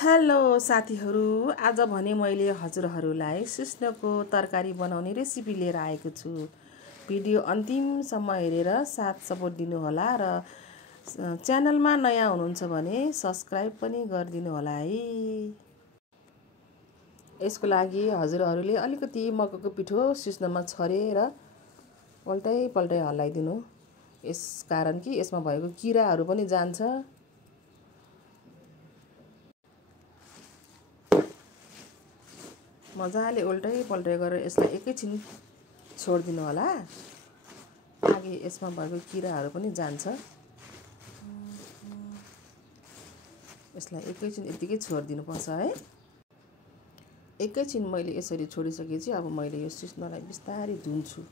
Hello साथीहरू, आज भने मैले हजुरहरूलाई सिस्नोको तरकारी बनाउने रेसिपी लिएर आएको छु। भिडियो अन्तिमसम्म हेरेर साथ सपोर्ट दिनुहोला र च्यानलमा नयाँ हुनुहुन्छ भने सब्स्क्राइब पनि गरिदिनु होला है। यसको लागि हजुरहरूले अलिकति मकैको पिठो सिस्नोमा छरेर पल्टै पल्टै हल्लाइदिनु, यस कारण कि यसमा भएको किराहरू पनि जान्छ। मजाले उल्टै पल्टै गरेर यसलाई एकैछिन छोडिदिनु होला, ताकि यसमा भएको किराहरू पनि जान्छ। यसलाई एकैछिन यतिकै छोडिदिनु पर्छ है। एकैछिन मैले यसरी छोडिसकेपछि अब मैले यो सिस्नोलाई बिस्तारै धुन्छु।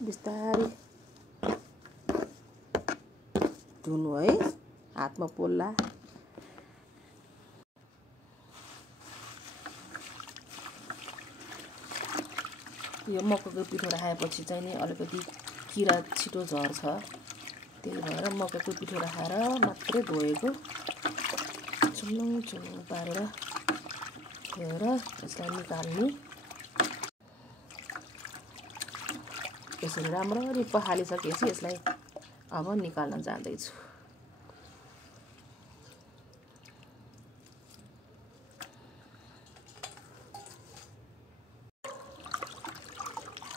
बिस्तारै धुनु है, हातमा पोल्ला। यो मकैको पिठो राखेपछि चाहिँ नि अलिकति किरा छिटो झर्छ, त्यही भएर मकैको पिठो राखेर मात्रै धोएको। चुम्लुङ चुम्लुङ पारेर धोएर यसलाई निकाल्नु। यसरी राम्ररी पखालिसकेपछि यसलाई अब निकाल्न जाँदैछु।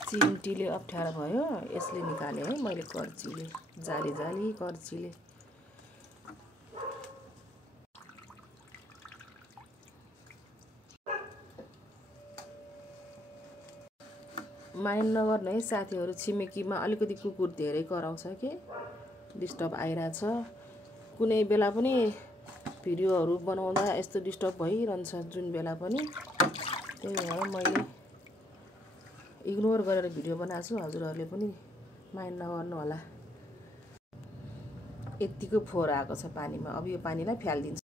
चिम्टीले अप्ठ्यारो भयो, यसले निकाले है मैले कर्चीले, जाली जाली कर्चीले। माइन्ड नगर्नु है साथीहरू, छिमेकीमा अलिकति कुकुर धेरै कराउँछ कि डिस्टर्ब आइरहेछ। कुनै बेला पनि भिडियोहरू बनाउँदा यस्तो डिस्टर्ब भइरहन्छ जुन बेला पनि, त्यही भएर मैले इग्नोर गरेर भिडियो बनाएको छु। हजुरहरूले पनि माइन्ड नगर्नु होला। यतिको फोहोर आएको छ पानीमा, अब यो पानीलाई फ्यालिदिन्छु।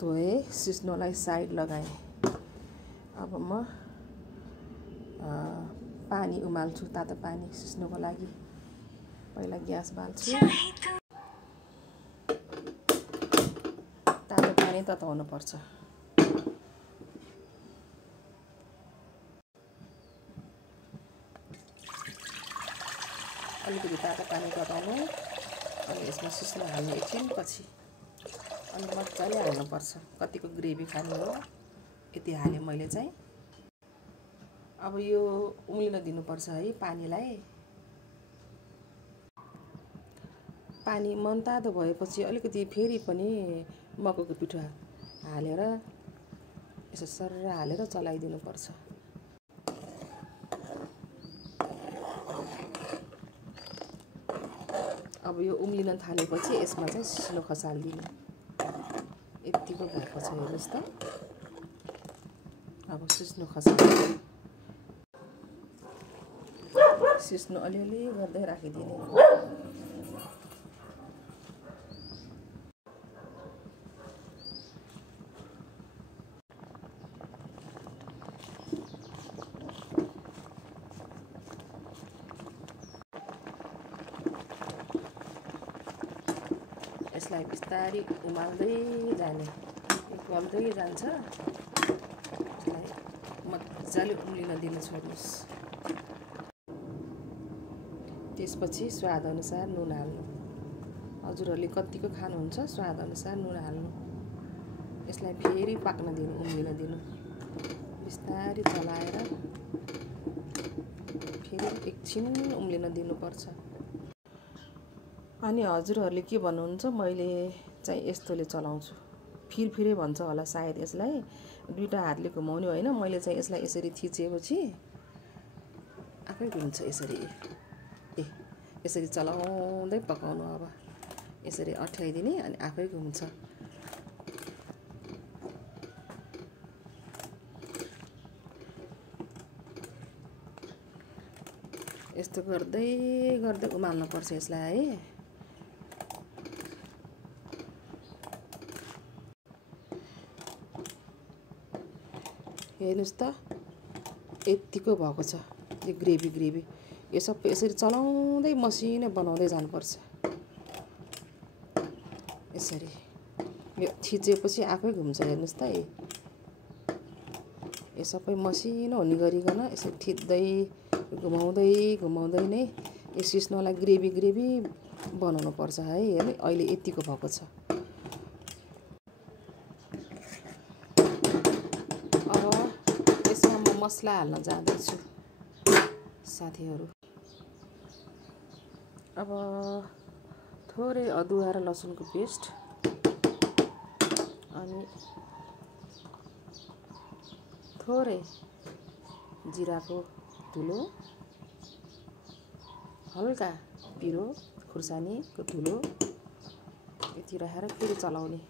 धोए सिस्नोलाई साइड लगाएँ। अब म पानी उमाल्छु, तातो पानी सिस्नोको लागि। पहिला ग्यास बाल्छु। तातो पानी तताउनु पर्छ। अलिकति तातो पानी तताउनु, अनि यसमा सिस्नो हाल्नु एकछिनपछि, अनि मजाले हाल्नुपर्छ। कतिको ग्रेभी खानु हो यति हालेँ मैले चाहिँ। अब यो उम्लिन दिनुपर्छ है पानीलाई। पानी मनतातो भएपछि अलिकति फेरि पनि मकैको पिठो हालेर यसो सर्र हालेर चलाइदिनुपर्छ। अब यो उम्लिन थालेपछि यसमा चाहिँ सिस्नो खसालिदिनु। यतिको भएको छ, हेर्नुहोस् त। अब सिस्नो खसाल्नु, सिस्नो अलिअलि गर्दै राखिदिने। यसलाई बिस्तारै उमाल्दै जाने, उमाल्दै जान्छ। यसलाई मजाले उम्लिन दिन छोड्नुहोस्। त्यसपछि स्वादअनुसार नुन हाल्नु। हजुरहरूले कतिको खानुहुन्छ स्वादअनुसार नुन हाल्नु। यसलाई फेरि पाक्न दिनु, उम्लिन दिनु। बिस्तारै चलाएर फेरि एकछिन उम्लिन दिनुपर्छ। अनि हजुरहरूले के भन्नुहुन्छ, मैले चाहिँ यस्तोले चलाउँछु, फिरफिरे भन्छ होला सायद यसलाई। दुईवटा हातले घुमाउने होइन, मैले चाहिँ यसलाई यसरी थिचेपछि आफै घुम्छ यसरी। यसरी चलाउँदै पकाउनु। अब यसरी अठ्याइदिने अनि आफै घुम्छ। यस्तो गर्दै गर्दै उमाल्नुपर्छ यसलाई है। हेर्नुस् त यतिको भएको छ यो ग्रेभी। यो सबै यसरी चलाउँदै मसिनो बनाउँदै जानुपर्छ। यसरी यो थिचेपछि आफै घुम्छ हेर्नुस् त। यो सबै मसिनो हुने गरिकन यसरी थिच्दै घुमाउँदै नै यो सिस्नोलाई ग्रेभी बनाउनु पर्छ है। हेर्नु अहिले यतिको भएको छ। अब यसमा म मसला हाल्न जाँदैछु साथीहरू। अब थोरै अदुवा र लसुनको पेस्ट अनि थोरै जिराको धुलो, हल्का पिरो खुर्सानीको धुलो यति राखेर फेरि चलाउने।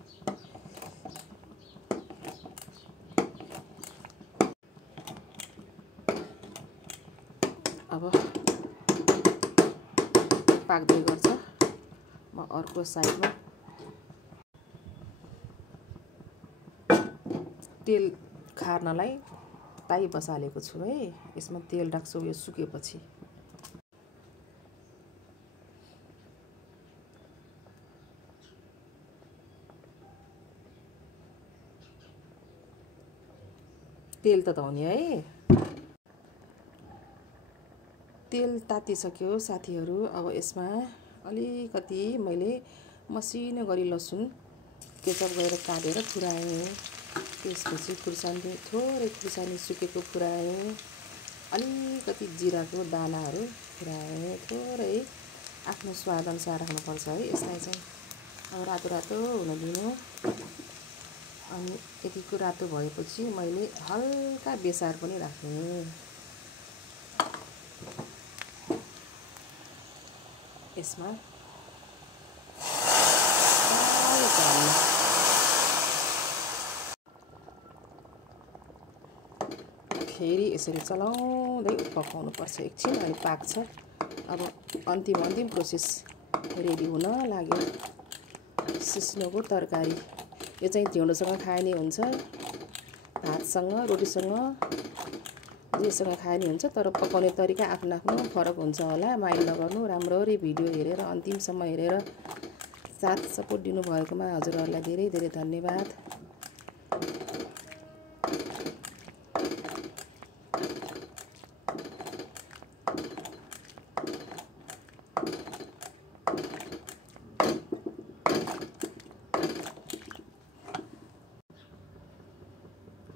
अब पाक्दै गर्छ। म अर्को साइडमा तेल खार्नलाई ताई बसालेको छु है। यसमा तेल राख्छु यो सुकेपछि। तेल तताउने है। तेल तातिसक्यो साथीहरू। अब यसमा अलिकति मैले मसिनो गरी लसुन केचप गरेर काटेर फुराएँ। त्यसपछि थोरै खुर्सानी सुकेको फुराएँ। अलिकति जिराको दानाहरू फुराएँ। थोरै आफ्नो स्वादअनुसार राख्नुपर्छ है यसलाई चाहिँ। अब रातो हुन दिनु। अनि यतिको रातो भएपछि मैले हल्का बेसार पनि राखेँ। यसमा फेरि यसरी चलाउँदै पकाउनु पर्छ एकछिन। अनि पाक्छ। अब अन्तिम प्रोसेस रेडी हुन लाग्यो। सिस्नोको तरकारी यो चाहिँ ढिँडोसँग खाइने हुन्छ, भातसँग, रोटीसँग, जेसँग खाइने हुन्छ। तर पकाउने तरिका आफ्नो फरक हुन्छ होला। माइन्ड नगर्नु। राम्ररी भिडियो हेरेर अन्तिमसम्म हेरेर साथ सपोर्ट दिनुभएकोमा हजुरहरूलाई धेरै धन्यवाद।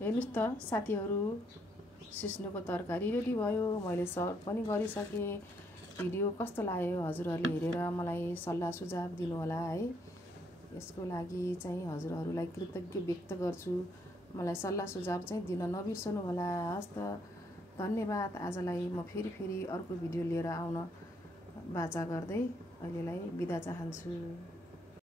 हेर्नुस् त साथीहरू, सिस्नोको तरकारी रेडी भयो। मैले सर्भ पनि गरिसकेँ। भिडियो कस्तो लाग्यो हजुरहरूले हेरेर मलाई सल्लाह सुझाव दिनुहोला है। यसको लागि चाहिँ हजुरहरूलाई कृतज्ञ व्यक्त गर्छु। मलाई सल्लाह सुझाव चाहिँ दिन नबिर्सनु होला। हस् त, धन्यवाद। आजलाई म फेरि अर्को भिडियो लिएर आउन बाचा गर्दै अहिलेलाई बिदा चाहन्छु।